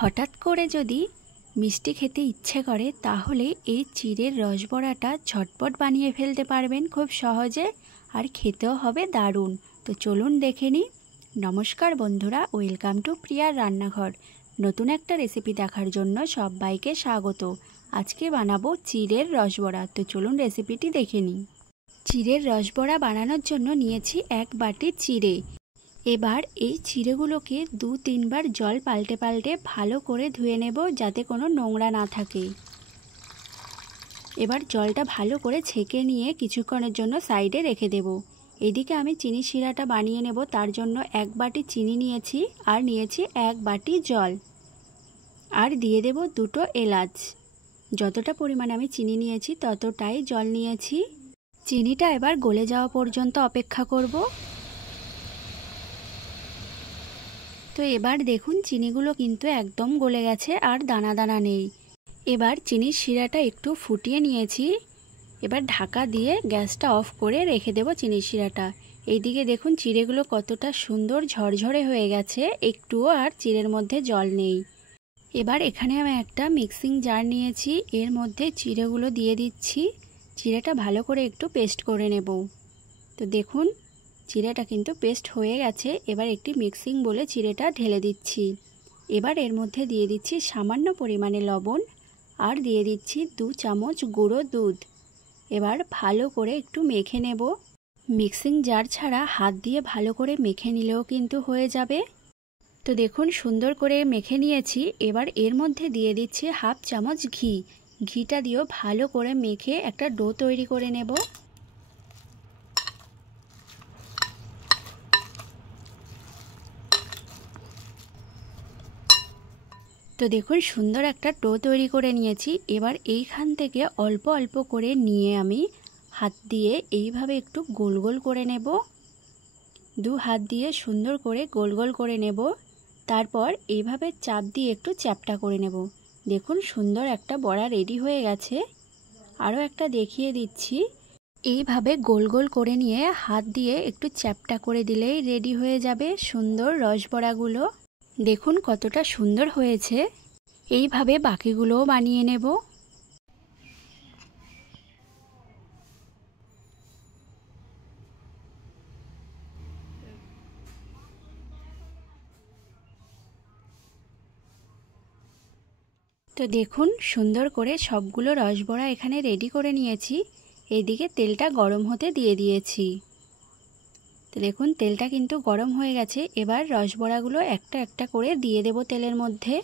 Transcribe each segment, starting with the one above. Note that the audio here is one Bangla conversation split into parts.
হঠাৎ করে যদি মিষ্টি খেতে ইচ্ছে করে তাহলে এই চিড়ের রসবড়াটা ঝটপট বানিয়ে ফেলতে পারবেন খুব সহজে, আর খেতেও হবে দারুণ। তো চলুন দেখে নিই। নমস্কার বন্ধুরা, ওয়েলকাম টু প্রিয়ার রান্নাঘর। নতুন একটা রেসিপি দেখার জন্য সবাইকে স্বাগত। আজকে বানাবো চিড়ের রসবড়া। তো চলুন রেসিপিটি দেখে নিই। চিড়ের রসবড়া বানানোর জন্য নিয়েছি 1 বাটি চিড়ে। এবার এই চিড়েগুলোকে 2-3 বার জল পাল্টে পাল্টে ভালো করে ধুয়ে নেব, যাতে কোনো নোংরা না থাকে। এবার জলটা ভালো করে ছেঁকে নিয়ে কিছুক্ষণের জন্য সাইডে রেখে দেব। এদিকে আমি চিনি শিরাটা বানিয়ে নেব। তার জন্য 1 বাটি চিনি নিয়েছি, আর নিয়েছি 1 বাটি জল, আর দিয়ে দেব 2টো এলাচ। যতটা পরিমাণ আমি চিনি নিয়েছি ততটাই জল নিয়েছি। চিনিটা এবার গলে যাওয়া পর্যন্ত অপেক্ষা করব। তো এবার দেখুন চিনিগুলো কিন্তু একদম গলে গেছে, আর দানা দানা নেই। এবার চিনির শিরাটা একটু ফুটিয়ে নিয়েছি। এবার ঢাকা দিয়ে গ্যাসটা অফ করে রেখে দেব চিনির শিরাটা। এইদিকে দেখুন চিড়েগুলো কতটা সুন্দর ঝরঝরে হয়ে গেছে, একটুও আর চিড়ের মধ্যে জল নেই। এবার এখানে আমি একটা মিক্সিং জার নিয়েছি, এর মধ্যে চিড়েগুলো দিয়ে দিচ্ছি। চিড়েটা ভালো করে একটু পেস্ট করে নেব। তো দেখুন চিড়েটা কিন্তু পেস্ট হয়ে গেছে। এবার একটি মিক্সিং বলে চিড়েটা ঢেলে দিচ্ছি। এবার এর মধ্যে দিয়ে দিচ্ছি সামান্য পরিমাণে লবণ, আর দিয়ে দিচ্ছি 2 চামচ গুঁড়ো দুধ। এবার ভালো করে একটু মেখে নেব। মিক্সিং জার ছাড়া হাত দিয়ে ভালো করে মেখে নিলেও কিন্তু হয়ে যাবে। তো দেখুন সুন্দর করে মেখে নিয়েছি। এবার এর মধ্যে দিয়ে দিচ্ছি 1/2 চামচ ঘি। ঘিটা দিয়েও ভালো করে মেখে একটা ডো তৈরি করে নেব। তো দেখুন সুন্দর একটা ডো তৈরি করে নিয়েছি। এবার এইখান থেকে অল্প অল্প করে নিয়ে আমি হাত দিয়ে এইভাবে একটু গোল গোল করে নেব। 2 হাত দিয়ে সুন্দর করে গোল গোল করে নেব। তারপর এইভাবে চাপ দিয়ে একটু চ্যাপ্টা করে নেব। দেখুন সুন্দর একটা বড়া রেডি হয়ে গেছে। আরও একটা দেখিয়ে দিচ্ছি। এইভাবে গোল গোল করে নিয়ে হাত দিয়ে একটু চ্যাপ্টা করে দিলেই রেডি হয়ে যাবে সুন্দর রসবড়াগুলো। দেখুন কতটা সুন্দর হয়েছে। এইভাবে বাকিগুলোও বানিয়ে নেব। তো দেখুন সুন্দর করে সবগুলো রসবড়া এখানে রেডি করে নিয়েছি। এইদিকে তেলটা গরম হতে দিয়ে দিয়েছি। তো দেখুন তেলটা কিন্তু গরম হয়ে গেছে। এবার রসবড়াগুলো একটা একটা করে দিয়ে দেব তেলের মধ্যে।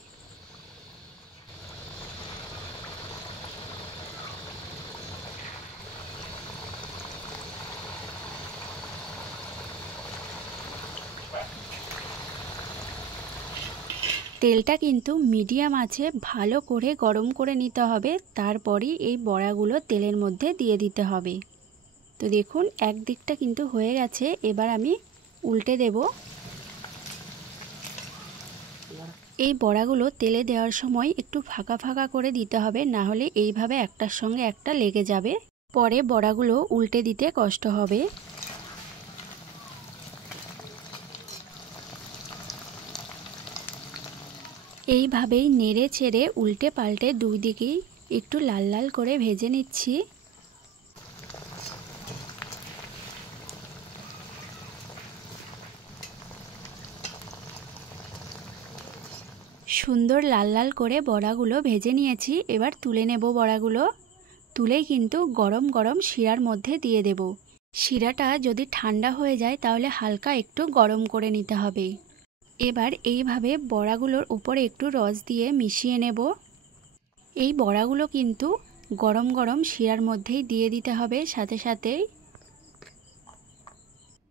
তেলটা কিন্তু মিডিয়াম আঁচে ভালো করে গরম করে নিতে হবে। তারপরই এই বড়াগুলো তেলের মধ্যে দিয়ে দিতে হবে। তো দেখুন একদিকটা কিন্তু হয়ে গেছে। এবার আমি উল্টে দেব। এই বড়াগুলো তেলে দেওয়ার সময় একটু ফাঁকা ফাঁকা করে দিতে হবে, না হলে এইভাবে একটার সঙ্গে একটা লেগে যাবে। পরে বড়াগুলো উল্টে দিতে কষ্ট হবে। এইভাবেই নেড়ে চেড়ে উল্টে পাল্টে 2 দিকেই একটু লাল লাল করে ভেজে নিচ্ছি। সুন্দর লাল লাল করে বড়াগুলো ভেজে নিয়েছি। এবার তুলে নেব বড়াগুলো। তুলেই কিন্তু গরম গরম শিরার মধ্যে দিয়ে দেব। শিরাটা যদি ঠান্ডা হয়ে যায় তাহলে হালকা একটু গরম করে নিতে হবে। এবার এইভাবে বড়াগুলোর উপরে একটু রস দিয়ে মিশিয়ে নেব। এই বড়াগুলো কিন্তু গরম গরম শিরার মধ্যেই দিয়ে দিতে হবে সাথে সাথেই।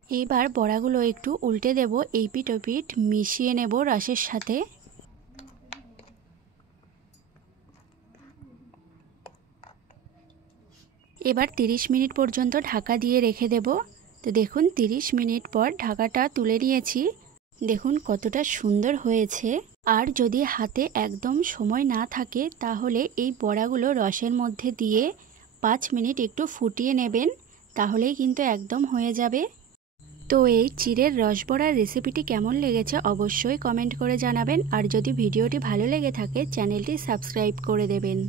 এইবার বড়াগুলো একটু উল্টে দেব, এই পিঠ ও পিঠ মিশিয়ে নেব রসের সাথে। এবার 30 মিনিট পর্যন্ত ঢাকা দিয়ে রেখে দেব। তো দেখুন 30 মিনিট পর ঢাকাটা তুলে নিয়েছি। দেখুন কতটা সুন্দর হয়েছে। আর যদি হাতে একদম সময় না থাকে তাহলে এই বড়াগুলো রসের মধ্যে দিয়ে 5 মিনিট একটু ফুটিয়ে নেবেন, তাহলেই কিন্তু একদম হয়ে যাবে। তো এই চিড়ের রসবড়ার রেসিপিটি কেমন লেগেছে অবশ্যই কমেন্ট করে জানাবেন, আর যদি ভিডিওটি ভালো লেগে থাকে চ্যানেলটি সাবস্ক্রাইব করে দেবেন।